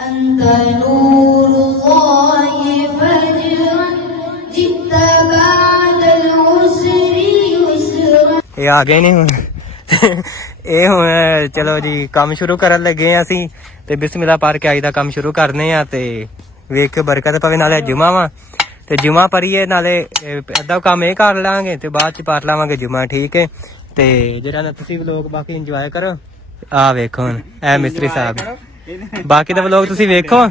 أنت نور الله فجرا جئت بعد العسر يسرا। ਇਹ ਆ ਗਏ ਨੇ ਹੁਣ ਇਹ ਹੁਣ ਚਲੋ ਜੀ ਕੰਮ ਸ਼ੁਰੂ ਕਰਨ ਲੱਗੇ ਆ ਅਸੀਂ ਤੇ ਬਿਸਮਿਲ੍ਲਾ ਪੜ੍ਹ ਕੇ ਆਈ ਦਾ ਕੰਮ ਸ਼ੁਰੂ ਕਰਨੇ ਆ ਤੇ ਵੇਖ ਕੇ ਬਰਕਤ ਪਵੇ। ਨਾਲੇ ਜੁਮਾ ਵਾ ਤੇ ਜੁਮਾ ਪੜੀਏ ਨਾਲੇ ਅੱਧਾ ਕੰਮ ਇਹ ਕਰ ਲਾਂਗੇ ਤੇ ਬਾਅਦ ਚ ਪੜ ਲਾਵਾਂਗੇ ਜੁਮਾ। ਠੀਕ ਹੈ ਤੇ ਜਿਹੜਾ ਤੁਸੀਂ ਵਲੋਗ ਬਾਕੀ ਇੰਜੋਏ ਕਰੋ। ਆ ਵੇਖੋ ਹੁਣ ਇਹ ਮਿਸਤਰੀ ਸਾਹਿਬ, ਬਾਕੀ ਦਾ ਵਲੋਗ ਤੁਸੀਂ ਵੇਖੋ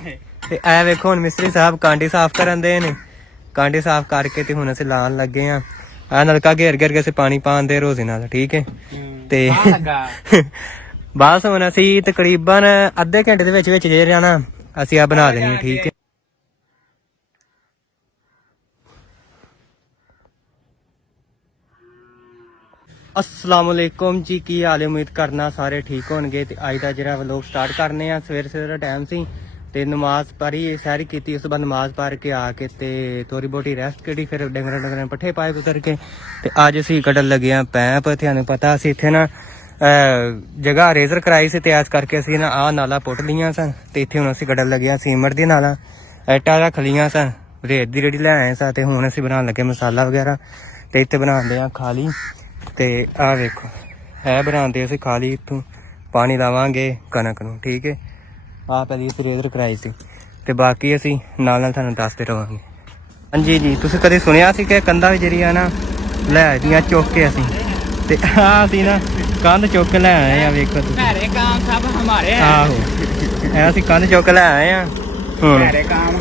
ਤੇ ਇਹ ਵੇਖੋ ਹੁਣ ਮਿਸਤਰੀ ਸਾਹਿਬ ਕਾਂਡੀ ਸਾਫ਼ ਕਰਨ ਦੇ ਨੇ। ਕਾਂਡੀ ਸਾਫ਼ ਕਰਕੇ ਤੇ ਹੁਣ ਅਸੀਂ ਲਾਉਣ ਲੱਗੇ ਆ। ਆ ਨਲਕਾ ਘੇਰ ਘੇਰ ਕੇ ਅਸੀਂ ਪਾਣੀ ਪਾਉਂਦੇ ਰੋਜ਼ੇ ਨਾਲ। ਠੀਕ ਹੈ ਤੇ ਬਸ ਹੁਣ ਅਸੀਂ ਤਕਰੀਬਨ ਅੱਧੇ ਘੰਟੇ ਦੇ ਵਿੱਚ ਜੇ ਜਾਣਾ ਅਸੀਂ ਆ ਬਣਾ ਦੇਣੀ। ਠੀਕ ਹੈ अस्सलाम वालेकुम जी, की हाल है? उम्मीद करना सारे ठीक होंगे। तो अज का जो व्लॉग स्टार्ट करने सवेरे सवेरे टाइम से तो नमाज पढ़ी सैर की, उस बाद नमाज पढ़ के आके ते थोड़ी बहुती रेस्ट करी, फिर डंगर पट्ठे पाए कुतर के ते अज असी कटन लगे हैं पैप। थानू पता असी इत्थे ना जगह रेजर कराई से इस करके असी ना आ नाला पुट लिया सन ते इत्थे हुण असी कटन लगे सीमट दी नाला इट्टां रख लिया सन, रेत दी रेडी लै आए सा ते हुण असी बनाउण लगे मसाला वगैरह ते इत्थे बनाउंदे आ खाली। ते आ वेखो है बनाते अस खाली, इतों पानी लावांगे कनक नूं। ठीक है आ पहली असीं रेजर कराई सी ते बाकी असीं नाल नाल तुहानूं दसदे रहांगे। हाँ जी जी, तुसीं कदे सुनिया सी कि कंधां विच जेहड़ियां ना लै दियां चुक के असीं ते असीं ना कंध चुक के लै आए आ। वेखो तुसीं आहो असीं कंध चुक लै आए आ हुण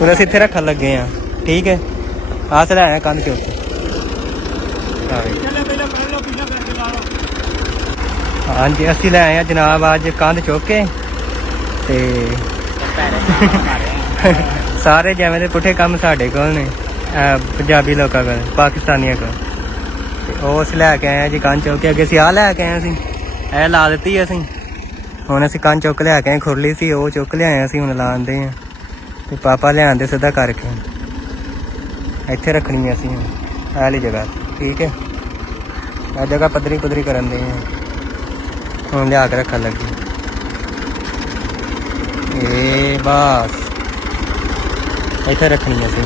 असीं इत्थे रखण लगे आ। ठीक है अस लै आए कंध चुक के। हाँ जी असी लै आए जनाब अज कंध चुक के ते सारे जिवें दे पुठे काम साडे कोल ने पंजाबी लोकां कोल, पाकिस्तानियां कोल। ते ओह असीं लै के आए जी कंध चुक के। अगे असीं आ लै के आए, असीं ए ला दित्ती असीं। हुण असीं कंध चुक लै के आए, खुरली सी ओह चुक लिआए असीं हुण लांदे आ ते पापा लिआंदे सिद्धा करके इत्थे रखनी असीं हुण ए वाली जगह। ठीक है आ जगह पद्धरी पुद्धरी करन दे हम लिया के रखन लगे। ये बस इत्थे रखनी असीं।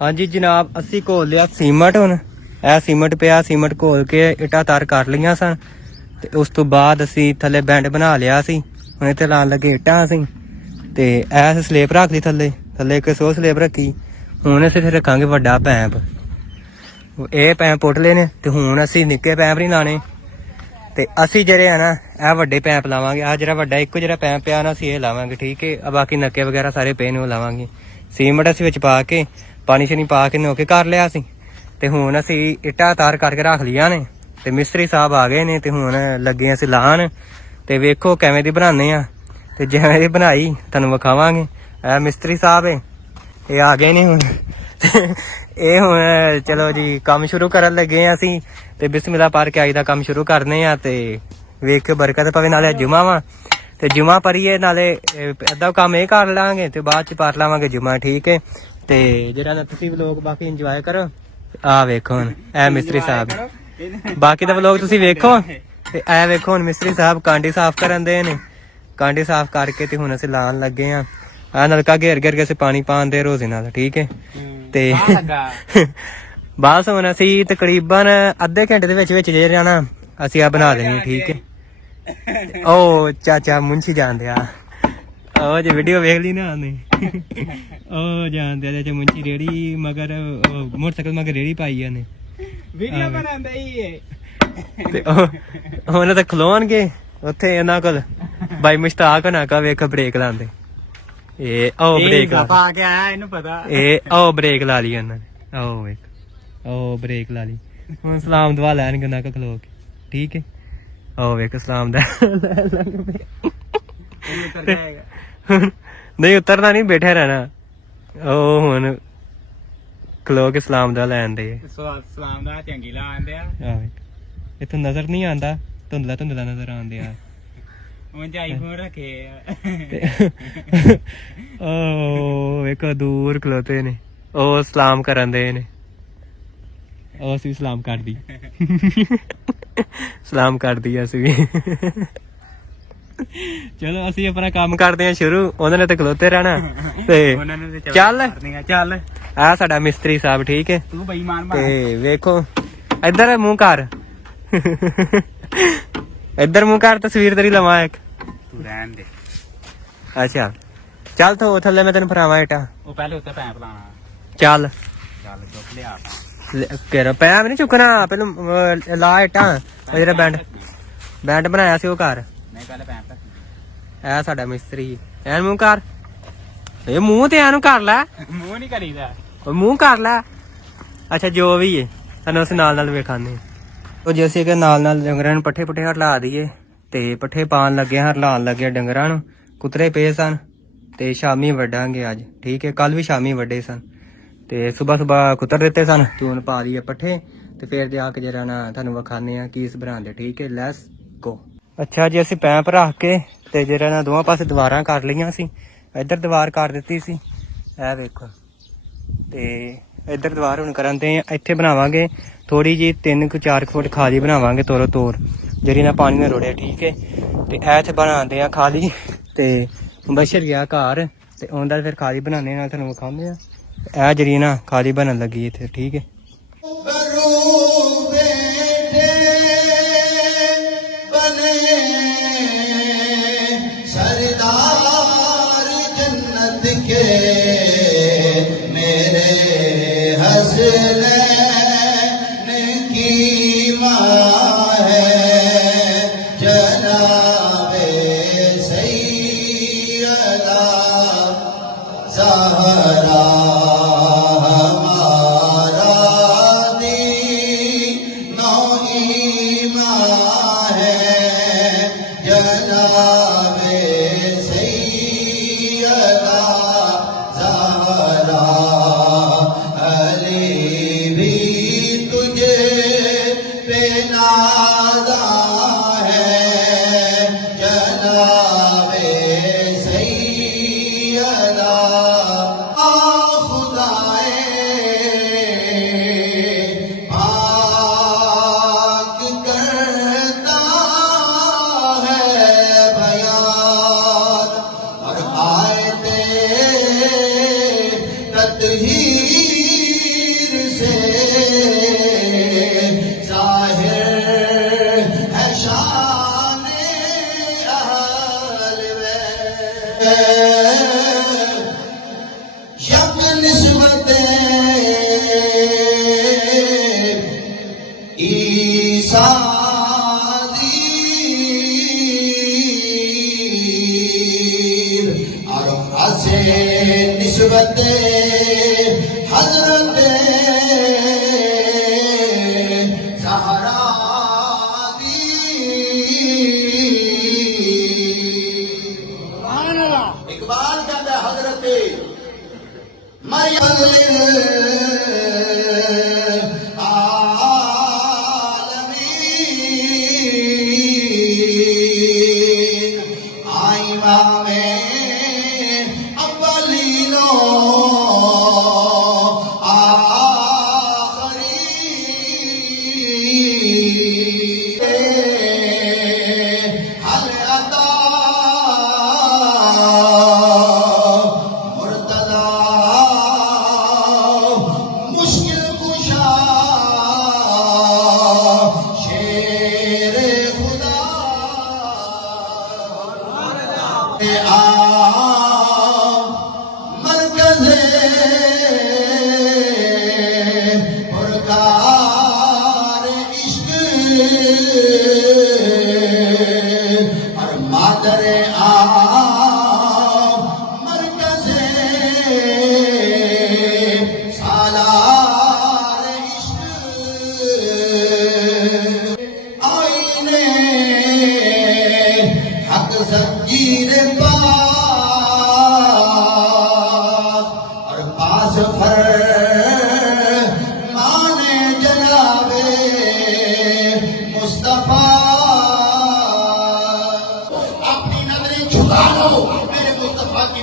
हाँ जी जनाब असी घोल लिया सीमट। हुण ए सीमट पिया, सीमट घोल के इटा तार कर लिया सन ते उस तो बाद असी थले बैंड बना लिया सी। हुण इत्थे लाण लगे इटां असीं ते ऐ स्लेप रख दी थले, थले एक सौ स्लेप रखी। हुण असीं फिर रखांगे वड्डा पैंप। ਇਹ ਪੈਂਪ ਪੁੱਟ ਲਏ ਨੇ ਤੇ ਹੁਣ ਅਸੀਂ ਨਿੱਕੇ ਪੈਂਪ ਨਹੀਂ ਲਾਣੇ ਤੇ ਅਸੀਂ ਜਿਹੜੇ ਆ ਨਾ ਇਹ ਵੱਡੇ ਪੈਂਪ ਲਾਵਾਂਗੇ। ਆ ਜਿਹੜਾ ਵੱਡਾ ਇੱਕੋ ਜਿਹੜਾ ਪੈਂਪ ਪਿਆ ਨਾ ਅਸੀਂ ਇਹ ਲਾਵਾਂਗੇ। ਠੀਕ ਹੈ ਬਾਕੀ ਨੱਕੇ ਵਗੈਰਾ ਸਾਰੇ ਪਏ ਨੇ ਉਹ ਲਾਵਾਂਗੇ। ਸੀਮਟ ਅਸੀਂ ਵਿੱਚ ਪਾ ਕੇ ਪਾਣੀ ਸ਼ਨੀ ਪਾ ਕੇ ਨੋਕੇ ਕਰ ਲਿਆ ਸੀ ਤੇ ਹੁਣ ਅਸੀਂ ਇੱਟਾਂ ਤਾਰ ਕਰਕੇ ਰੱਖ ਲਿਆ ਨੇ ਤੇ ਮਿਸਤਰੀ ਸਾਹਿਬ ਆ ਗਏ ਨੇ ਤੇ ਹੁਣ ਲੱਗੇ ਅਸੀਂ ਲਾਣ ਤੇ ਵੇਖੋ ਕਿਵੇਂ ਦੀ ਬਣਾਉਂਦੇ ਆ ਤੇ ਜਿਵੇਂ ਦੀ ਬਣਾਈ ਤੁਹਾਨੂੰ ਵਿਖਾਵਾਂਗੇ। ਇਹ ਮਿਸਤਰੀ ਸਾਹਿਬ ਇਹ ਆ ਗਏ ਨੇ ਹੁਣ ਇਹ ਹੁਣ ਚਲੋ ਜੀ ਕੰਮ ਸ਼ੁਰੂ ਕਰਨ ਲੱਗੇ ਆ ਅਸੀਂ ਤੇ ਬਿਸਮਿਲ੍ਲਾ ਪੜ੍ਹ ਕੇ ਆਈ ਦਾ ਕੰਮ ਸ਼ੁਰੂ ਕਰਨੇ ਆ ਤੇ ਵੇਖ ਕੇ ਬਰਕਤ ਪਵੇ। ਨਾਲੇ ਜੁਮਾ ਵਾ ਤੇ ਜੁਮਾ ਪੜੀਏ ਨਾਲੇ ਅੱਧਾ ਕੰਮ ਇਹ ਕਰ ਲਾਂਗੇ ਤੇ ਬਾਅਦ ਚ ਪੜ ਲਾਵਾਂਗੇ ਜੁਮਾ। ਠੀਕ ਹੈ ਤੇ ਜਿਹੜਾ ਤੁਸੀਂ ਵਲੋਗ ਬਾਕੀ ਇੰਜੋਏ ਕਰੋ। ਆ ਵੇਖੋ ਹੁਣ ਇਹ ਮਿਸਤਰੀ ਸਾਹਿਬ, ਬਾਕੀ ਦਾ ਵਲੋਗ ਤੁਸੀਂ ਵੇਖੋ ਤੇ ਇਹ ਵੇਖੋ ਹੁਣ ਮਿਸਤਰੀ ਸਾਹਿਬ ਕਾਂਡੀ ਸਾਫ਼ ਕਰਨ ਦੇ ਨੇ। ਕਾਂਡੀ ਸਾਫ਼ ਕਰਕੇ ਤੇ ਹੁਣ ਅਸੀਂ ਲਾਉਣ ਲੱਗੇ ਆ। ਆ ਨਲਕਾ ਘੇਰ ਘੇਰ ਕੇ ਅਸੀਂ ਪਾਣੀ ਪਾਉਂਦੇ ਰੋਜ਼ੇ ਨਾਲ। ਠੀਕ ਹੈ ਤੇ ਬਸ ਹੁਣ ਅਸੀਂ ਤਕਰੀਬਨ ਅੱਧੇ ਘੰਟੇ ਦੇ ਵਿੱਚ ਜੇ ਜਾਣਾ ਅਸੀਂ ਆ ਬਣਾ ਦੇਣੀ। ਠੀਕ ਹੈ ਉਹ ਚਾਚਾ ਮੁੰਸ਼ੀ ਜਾਂਦੇ ਆ ਉਹ ਜੇ ਵੀਡੀਓ ਵੇਖ ਲਈ ਨਾ ਉਹਨੇ ਉਹ ਜਾਂਦੇ ਆ ਚਾਚਾ ਮੁੰਸ਼ੀ ਰੇੜੀ ਮਗਰ ਮੋਟਰਸਾਈਕਲ ਮਗਰ ਰੇੜੀ ਪਾਈ ਉਹਨੇ ਵੀਡੀਓ ਬਣਾਉਂਦਾ ਹੀ ਤੇ ਉਹਨੇ ਤਾਂ ਖਲੋਣਗੇ ਉੱਥੇ ਇਹਨਾਂ ਕੋਲ ਬਾਈ ਮੁਸ਼ਤਾਕ ਹੋਣਾ ਕਾ ਵੇਖ ਬ੍ਰੇਕ ਲਾਉਂਦੇ। ਇਹ ਉਹ ਬ੍ਰੇਕ ਪਾ ਕੇ ਆਇਆ ਇਹਨੂੰ ਪਤਾ। ਇਹ ਉਹ ਬ੍ਰੇਕ ਲਾ ਲਈ ਉਹਨਾਂ ਨੇ, ਉਹ ਵੇਖ ਉਹ ਬ੍ਰੇਕ ਲਾ ਲਈ। ਹੁਣ ਸਲਾਮ ਦੁਆ ਲੈਣਗੇ ਨਾ ਖਲੋ ਕੇ। ਠੀਕ ਹੈ ਉਹ ਵੇਖ ਸਲਾਮ ਦਾ ਨਹੀਂ ਉਤਰਨਾ ਨਹੀਂ ਬੈਠਾ ਰਹਿਣਾ। ਉਹ ਹੁਣ ਖਲੋ ਕੇ ਸਲਾਮ ਦਾ ਲੈਣ ਦੇ ਸਲਾਮ ਦਾ ਚੰਗੀ ਲਾ ਆਂਦੇ ਆ। ਇੱਥੋਂ ਨਜ਼ਰ ਨਹੀਂ ਆਉਂਦਾ, ਧੁੰਦਲਾ ਧੁੰਦਲਾ ਨਜ਼ਰ ਆਉਂਦੇ ਆ। ਆਈਫੋਨ ਰੱਖੇ ਉਹ ਵੇਖੋ ਦੂਰ ਖਲੋਤੇ ਨੇ ਉਹ ਸਲਾਮ ਕਰਨ ਦੇ ਨੇ। ਉਹ ਅਸੀਂ ਸਲਾਮ ਕਰਦੀ ਸਲਾਮ ਕਰਦੀ ਅਸੀਂ ਵੀ। ਚਲੋ ਅਸੀਂ ਆਪਣਾ ਕੰਮ ਕਰਦੇ ਹਾਂ ਸ਼ੁਰੂ, ਉਹਨਾਂ ਨੇ ਤੇ ਖਲੋਤੇ ਰਹਿਣਾ ਤੇ ਚੱਲ ਚੱਲ ਆ ਸਾਡਾ ਮਿਸਤਰੀ ਸਾਹਿਬ ਠੀਕ ਹੈ ਤੂੰ ਬੇਈਮਾਨ ਤੇ ਵੇਖੋ ਇੱਧਰ ਮੂੰਹ ਕਰ ਇੱਧਰ ਮੂੰਹ ਕਰ ਤਸਵੀਰ ਤੇਰੀ ਲਵਾਂ ਇੱਕ। ਤੂੰ ਰਹਿਣ ਦੇ। ਅੱਛਾ ਚੱਲ ਤੋ ਥੱਲੇ ਮੈਂ ਤੈਨੂੰ ਫਰਾਵਾਂ ਇਟਾ। ਉਹ ਪਹਿਲੇ ਉੱਤੇ ਪੈਪ ਲਾਣਾ। ਚੱਲ ਚੱਲ ਚੁੱਕ ਲਿਆ ਆਪਾਂ। ਤੇਰਾ ਪੈਪ ਨਹੀਂ ਚੁੱਕਣਾ, ਪਹਿਲਾਂ ਲਾ ਇਟਾਂ। ਉਹ ਜਿਹੜਾ ਬੈਂਡ ਬਣਾਇਆ ਸੀ ਉਹ ਕਰ। ਨਹੀਂ ਪਹਿਲੇ ਪੈਪ ਰੱਖ। ਇਹ ਸਾਡਾ ਮਿਸਤਰੀ ਐਨ ਮੂੰਹ ਕਰ, ਇਹ ਮੂੰਹ ਤੇ ਐਨੂੰ ਕਰ ਲੈ। ਮੂੰਹ ਨਹੀਂ ਕਰੀਦਾ, ਉਹ ਮੂੰਹ ਕਰ ਲੈ। ਅੱਛਾ ਜੋ ਵੀ ਹੈ ਸਾਨੂੰ ਅਸੀਂ ਨਾਲ ਵੇਖਾਂਦੇ। ਉਹ ਜੇ ਅਸੀਂ ਨਾਲ ਡੰਗਰਾਂ ਨੂੰ ਪੱਠੇ ਪੁੱਠੇ ਹਰਲਾ ਦਈਏ ਤੇ ਪੱਠੇ ਪਾਣ ਲੱਗੇ ਹਰਲਾਉਣ ਲੱਗੇ ਡੰਗਰਾਂ ਨੂੰ। ਕੁਤਰੇ ਪਏ ਸਨ ਤੇ ਸ਼ਾਮੀ ਵੱਢਾਂਗੇ ਅੱਜ, ਠੀਕ ਹੈ। ਕੱਲ ਵੀ ਸ਼ਾਮੀ ਵੱਢੇ ਸਨ ਤੇ ਸੁਬਾਹ ਕੁਤਰ ਦਿੱਤੇ ਸਨ ਤੇ ਹੁਣ ਪਾ ਲਈਏ ਪੱਠੇ ਤੇ ਫਿਰ ਜਾ ਕੇ ਜਰਾ ਨਾ ਤੁਹਾਨੂੰ ਵਿਖਾਉਂਦੇ ਆ ਕੀ ਬਣਾਉਂਦੇ, ਠੀਕ ਹੈ। Let's go. ਅੱਛਾ ਜੀ ਅਸੀਂ ਪੈਪ ਰੱਖ ਕੇ ਤੇ ਜਰਾ ਨਾ ਦੋਵਾਂ ਪਾਸੇ ਦੀਵਾਰਾਂ ਕਰ ਲਈਆਂ ਸੀ। ਇੱਧਰ ਦੀਵਾਰ ਕਰ ਦਿੱਤੀ ਸੀ, ਇਹ ਵੇਖੋ, ਤੇ ਇੱਧਰ ਦੀਵਾਰ ਹੁਣ ਕਰਨ ਤੇ ਇੱਥੇ ਬਣਾਵਾਂਗੇ ਥੋੜੀ ਜੀ 3-4 ਫੁੱਟ ਖਾਲੀ ਬਣਾਵਾਂਗੇ ਤੋਰੋ ਤੋਰ, ਜਿਹੜੀ ਨਾਲ ਪਾਣੀ ਨਾਲ ਰੋੜਿਆ, ਠੀਕ ਹੈ। ਤੇ ਇਹ ਇੱਥੇ ਬਣਾਉਂਦੇ ਆ ਖਾਲੀ ਤੇ ਬਸ਼ਰ ਗਿਆ ਘਰ ਤੇ ਉਹਦਾ ਫਿਰ ਖਾਲੀ ਬਣਾਉਂਦੇ ਨਾਲ ਤੁਹਾਨੂੰ ਵਿਖਾਉਂਦੇ ਆ। ਇਹ ਜਿਹੜੀ ਨਾ ਖਾਲੀ ਬਣਨ ਲੱਗੀ ਇੱਥੇ, ਠੀਕ ਹੈ।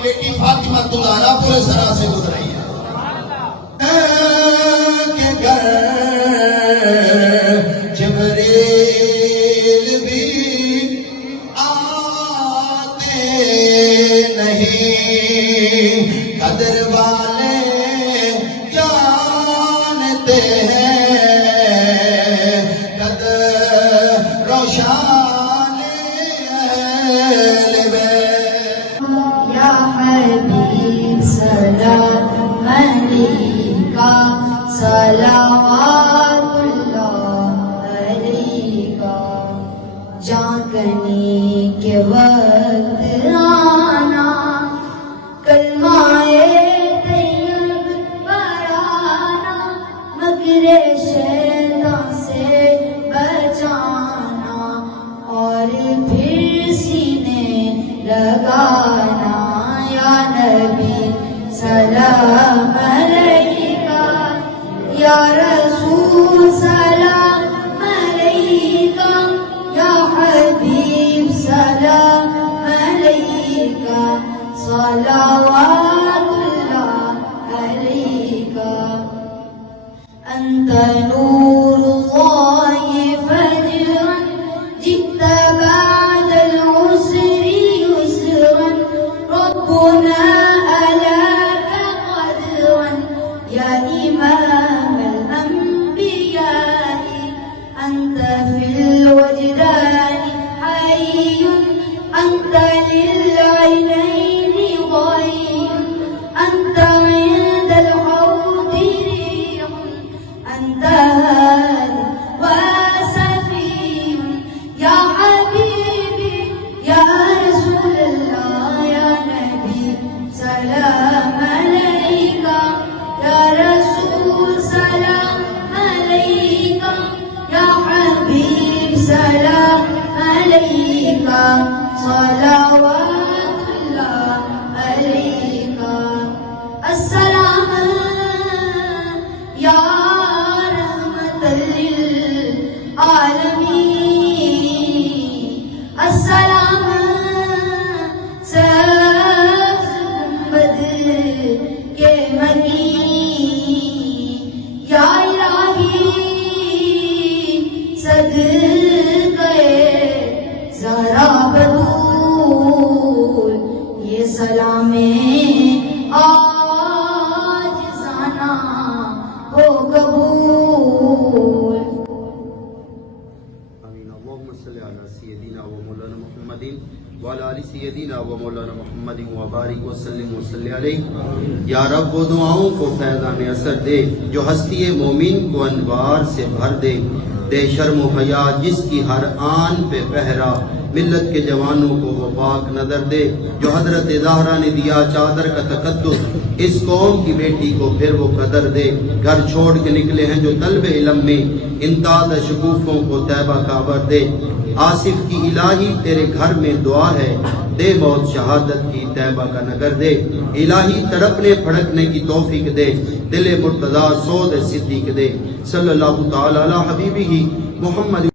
बेटी फातिमा दुलारा पूरे सरा से गुजराई है के घर جبریل بھی آتے نہیں، قدر والے جانتے ہیں، قدر روشان اہل بیت۔ یا حبیب سلام علیکہ، صلوات اللہ علیکہ، جاگنے کے وقت آنا، کلمہ طیب پڑھانا، مکر شیطان سے بچانا، اور پھر سینے لگانا۔ یا نبی سلام علیکہ، یا رسول سلام علیکہ، یا حبیب سلام علیکہ، صلوات اللہ علیکہ۔ انت نور اللہ فجرا، جئت بعد العسر يسرا، ربنا ألاك قدرا يا إمام الأنبياء، أنت في الوجدان حي، أنت للعينين ضي، أنت عند الحوض ريح، أنت هاد وسفي، يا حبيبي يا رسول الله، يا نبي سلام عليك، يا رسول سلام عليك، يا حبيب سلام عليك، صلوات الله عليك۔ السلام يا رحمة للعالمين، السلام سبز گنبد کے منی، یا الہی صدقے ذرا بطول، یہ سلام عاجزانہ ہو قبول۔ آمین۔ اللہم صلی علی سیدنا و مولانا محمد وعلی آل سیدنا و مولانا محمد وبارک وسلم وصلی علیہ۔ یا رب وہ دعاؤں کو فیضان اثر دے جو ہستی مومن کو انوار سے بھر دے، دے شرم و حیا جس کی ہر آن پہ پہرا، ملت کے جوانوں کو وہ پاک نظر دے جو حضرت زہرا نے دیا چادر کا تقدس، اس قوم کی بیٹی کو پھر وہ قدر دے، گھر چھوڑ کے نکلے ہیں جو طلب علم میں، امتاز شکوفوں کو طیبہ کا عبر دے۔ آصف کی الہی تیرے گھر میں دعا ہے، دے موت شہادت کی طیبہ کا نگر دے، الہی تڑپنے پھڑکنے کی توفیق دے، دل مرتضی سود صدیق دے۔ صلی اللہ تعالی علی حبیبہ محمد